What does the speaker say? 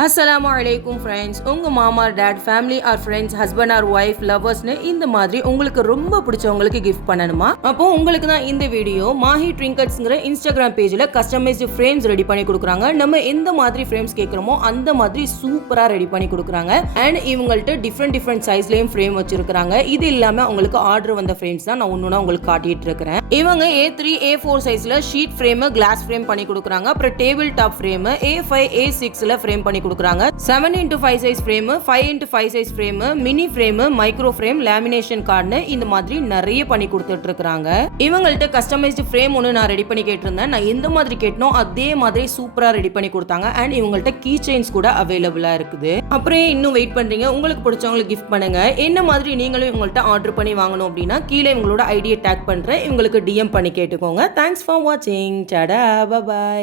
அஸ்ஸலாமு அலைக்கும் ஃப்ரெண்ட்ஸ். உங்கள் மாமா dad family or friends husband or wife லவர்ஸ்னு இந்த மாதிரி உங்களுக்கு ரொம்ப பிடிச்சவங்களுக்கு கிஃப்ட் பண்ணணுமா? அப்போ உங்களுக்கு தான் இந்த வீடியோ. மாஹி ட்ரிங்கட்ஸ்ங்கிற இன்ஸ்டாகிராம் பேஜில் கஸ்டமைஸ்டு ஃப்ரேம்ஸ் ரெடி பண்ணி கொடுக்குறாங்க. நம்ம எந்த மாதிரி ஃப்ரேம்ஸ் கேட்குறோமோ அந்த மாதிரி சூப்பராக ரெடி பண்ணி கொடுக்குறாங்க. அண்ட் இவங்கள்ட்ட டிஃப்ரெண்ட் சைஸ்லேயும் ஃப்ரேம் வச்சிருக்காங்க. இது இல்லாமல் உங்களுக்கு ஆர்டர் வந்த ஃப்ரேம்ஸ் தான் நான் ஒன்று உங்களுக்கு காட்டிட்டு இருக்கிறேன். இவங்க A3 A4 சைஸில் ஷீட் ஃப்ரேம் கிளாஸ் ஃப்ரேம் பண்ணி கொடுக்குறாங்க. அப்புறம் table top frame A5 A6 frame பண்ணி கொடுக்குறாங்க. 7x5 size frame, 5x5 size frame, mini frame, micro frame, lamination card இந்த மாதிரி நிறைய பண்ணி கொடுத்துட்டு இருக்காங்க. இவங்கள்ட்ட கஸ்டமைஸ்டு ஃப்ரேம் ஒன்று நான் ரெடி பண்ணி கேட்டிருந்தேன். நான் எந்த மாதிரி கேட்டனோ அதே மாதிரி சூப்பரா ரெடி பண்ணி கொடுத்தாங்க. அண்ட் இவங்கள்ட்ட கீ செயின்ஸ் கூட அவைலபிளா இருக்குது. அப்புறம் இன்னும் வெயிட் பண்றீங்க? உங்களுக்கு பிடிச்சவங்களுக்கு கிஃப்ட் பண்ணுங்க. என்ன மாதிரி நீங்களும் இவங்கள்ட்ட ஆர்டர் பண்ணி வாங்கணும் அப்படின்னா கீழே இவங்களோட ஐடியா டேக் பண்றேன். இவங்களுக்கு DM பண்ணி கேட்டுக்கோங்க. தேங்க்ஸ் ஃபார் வாட்சிங். டாடா, பை பை.